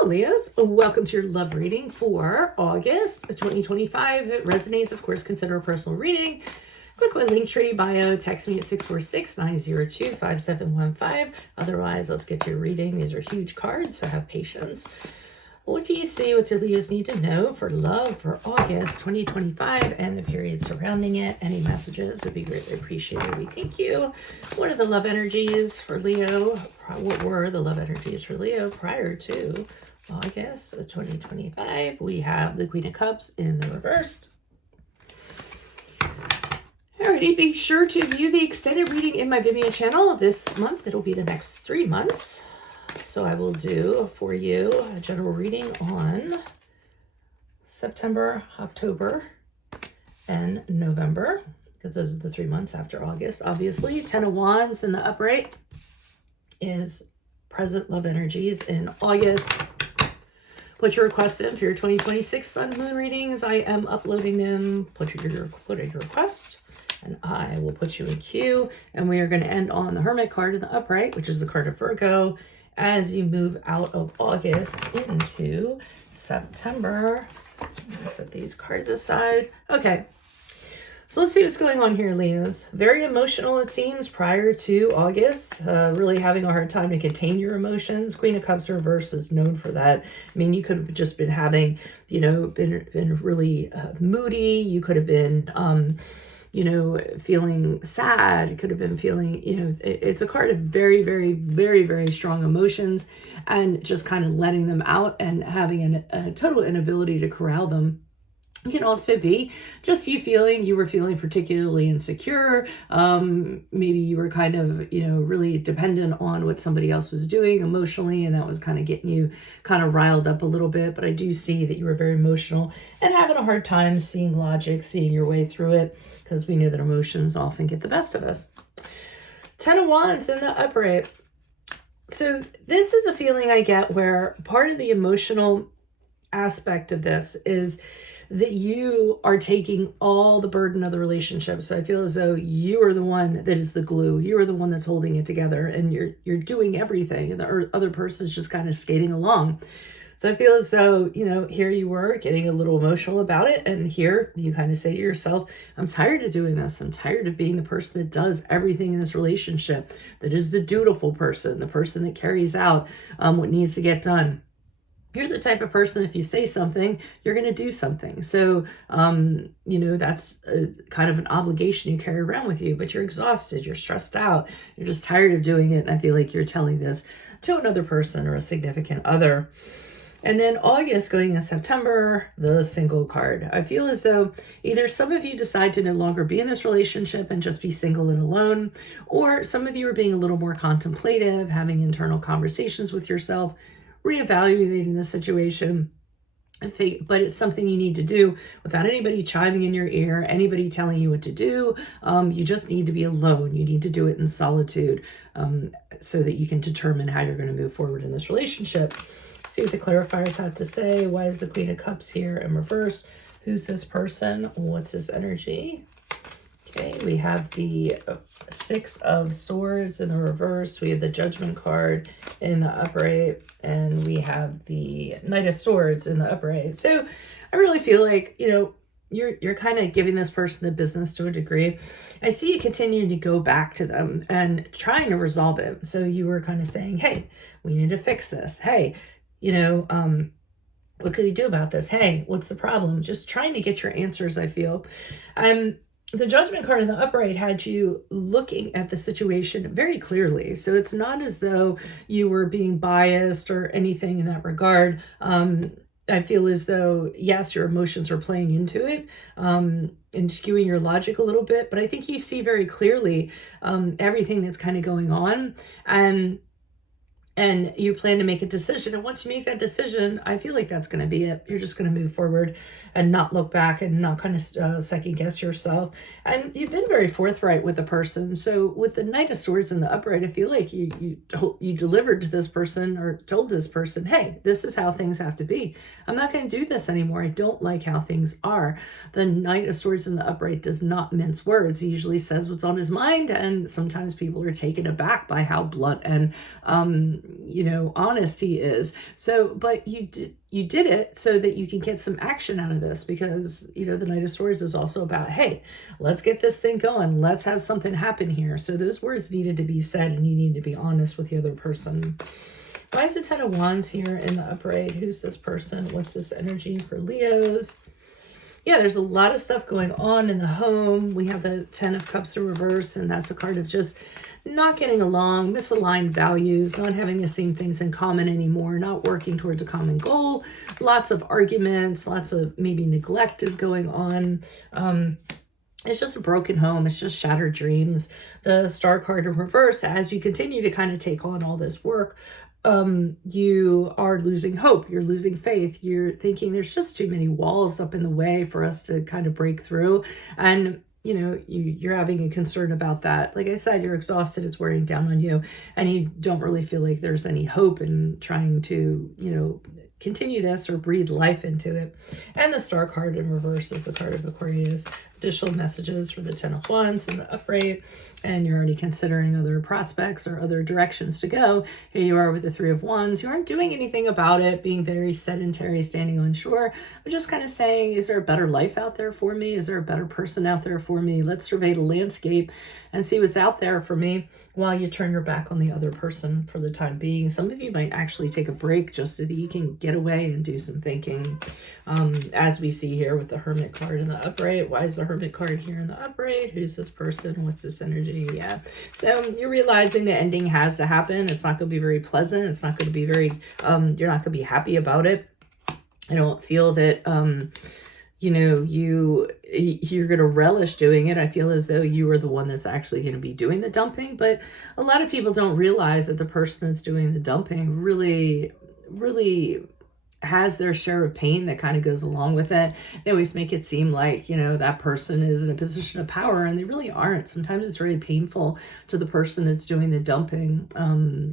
Hello, Leos. Welcome to your love reading for August 2025. If it resonates, of course, consider a personal reading. Click my link tree bio, text me at 646-902-5715. Otherwise, let's get to your reading. These are huge cards, so have patience. What do you see? What do Leos need to know for love for August 2025 and the period surrounding it? Any messages would be greatly appreciated. We thank you. What are the love energies for Leo? What were the love energies for Leo prior to August of 2025? We have the Queen of Cups in the reverse. Alrighty, be sure to view the extended reading in my Vimeo channel this month. It'll be the next 3 months. So I will do for you a general reading on September, October, and November, because those are the 3 months after August. Obviously, 10 of Wands in the upright is present love energies in August. Put your requests in for your 2026 Sun Moon readings. I am uploading them. Put your request, and I will put you in queue. And we are going to end on the Hermit card in the upright, which is the card of Virgo, as you move out of August into September. I'm going to set these cards aside. Okay, so let's see what's going on here, Leos. Very emotional, it seems, prior to August. Really having a hard time to contain your emotions. Queen of Cups reverse is known for that. I mean, you could have just been having, been really moody. You could have been feeling sad. It could have been feeling, it's a card of very, very, very, very strong emotions and just kind of letting them out and having a total inability to corral them. It can also be just you were feeling particularly insecure. Maybe you were kind of, really dependent on what somebody else was doing emotionally, and that was kind of getting you kind of riled up a little bit. But I do see that you were very emotional and having a hard time seeing logic, seeing your way through it, because we know that emotions often get the best of us. 10 of Wands in the upright. So this is a feeling I get where part of the emotional aspect of this is that you are taking all the burden of the relationship. So I feel as though you are the one that is the glue. You are the one that's holding it together, and you're doing everything, and the other person is just kind of skating along. So I feel as though, here you were getting a little emotional about it, and here you kind of say to yourself, I'm tired of doing this. I'm tired of being the person that does everything in this relationship, that is the dutiful person, the person that carries out what needs to get done. You're the type of person, if you say something, you're going to do something. So, that's kind of an obligation you carry around with you, but you're exhausted, you're stressed out, you're just tired of doing it. And I feel like you're telling this to another person or a significant other. And then August going into September, the single card. I feel as though either some of you decide to no longer be in this relationship and just be single and alone, or some of you are being a little more contemplative, having internal conversations with yourself, reevaluating the situation. But it's something you need to do without anybody chiming in your ear, anybody telling you what to do. You just need to be alone. You need to do it in solitude, so that you can determine how you're going to move forward in this relationship. See what the clarifiers have to say. Why is the Queen of Cups here in reverse? Who's this person? What's this energy? Okay, we have the Six of Swords in the reverse. We have the Judgment card in the upright, and we have the Knight of Swords in the upright. So I really feel like, you're kind of giving this person the business to a degree. I see you continuing to go back to them and trying to resolve it. So you were kind of saying, hey, we need to fix this. Hey, what could we do about this? Hey, what's the problem? Just trying to get your answers, I feel. The Judgment card in the upright had you looking at the situation very clearly. So it's not as though you were being biased or anything in that regard. I feel as though, yes, your emotions are playing into it, and skewing your logic a little bit, but I think you see very clearly everything that's kind of going on, and you plan to make a decision. And once you make that decision, I feel like that's going to be it. You're just going to move forward and not look back and not kind of second guess yourself. And you've been very forthright with the person. So with the Knight of Swords in the upright, I feel like you delivered to this person, or told this person, hey, this is how things have to be. I'm not going to do this anymore. I don't like how things are. The Knight of Swords in the upright does not mince words. He usually says what's on his mind. And sometimes people are taken aback by how blunt and honest he is. So, but you did it so that you can get some action out of this, because the Knight of Swords is also about, hey, let's get this thing going, let's have something happen here. So those words needed to be said, and you need to be honest with the other person. Why is the Ten of Wands here in the upright? Who's this person? What's this energy for Leos? Yeah, there's a lot of stuff going on in the home. We have the Ten of Cups in reverse, and that's a card of just not getting along, misaligned values, not having the same things in common anymore, not working towards a common goal, lots of arguments, lots of maybe neglect is going on. It's just a broken home. It's just shattered dreams. The Star card in reverse, as you continue to kind of take on all this work, you are losing hope. You're losing faith. You're thinking there's just too many walls up in the way for us to kind of break through. And you're having a concern about that. Like I said, you're exhausted. It's wearing down on you, and you don't really feel like there's any hope in trying to, continue this or breathe life into it. And the Star card in reverse is the card of Aquarius. Additional messages for the Ten of Wands in the upright, and you're already considering other prospects or other directions to go. Here you are with the Three of Wands. You aren't doing anything about it, being very sedentary, standing on shore, but just kind of saying, is there a better life out there for me? Is there a better person out there for me? Let's survey the landscape and see what's out there for me, while you turn your back on the other person for the time being. Some of you might actually take a break just so that you can get away and do some thinking. As we see here with the Hermit card in the upright. Why is the Hermit card here in the upright? Who's this person? What's this energy? Yeah. So you're realizing the ending has to happen. It's not going to be very pleasant. It's not going to be very, you're not going to be happy about it. I don't feel that, you're going to relish doing it. I feel as though you are the one that's actually going to be doing the dumping, but a lot of people don't realize that the person that's doing the dumping really has their share of pain that kind of goes along with it. They always make it seem like, that person is in a position of power, and they really aren't. Sometimes it's very painful to the person that's doing the dumping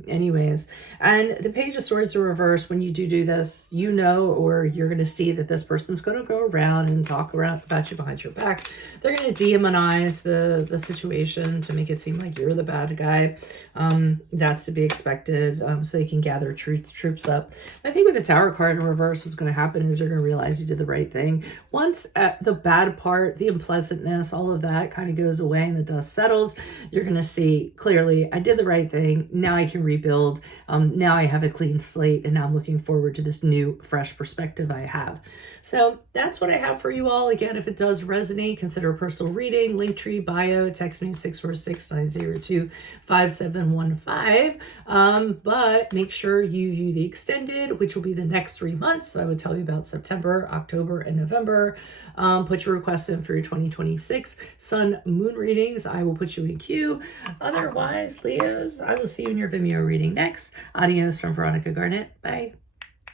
anyways. And the Page of Swords in reverse, when you do this, or you're going to see that this person's going to go around and talk about you behind your back. They're going to demonize the situation to make it seem like you're the bad guy. That's to be expected, so they can gather troops up. I think with the Tower card in reverse, what's going to happen is you're going to realize you did the right thing. Once the bad part, the unpleasantness, all of that kind of goes away and the dust settles, you're going to see clearly, I did the right thing. Now I can rebuild. Now I have a clean slate, and now I'm looking forward to this new, fresh perspective I have. So that's what I have for you all. Again, if it does resonate, consider a personal reading. Linktree bio. Text me at 646-902-5715. But make sure you view the extended, which will be the next 3 months. So I would tell you about September, October, and November. Put your requests in for your 2026 Sun Moon readings. I will put you in queue. Otherwise, Leos, I will see you in your Vimeo reading next. Adios from Veronica Garnett. Bye.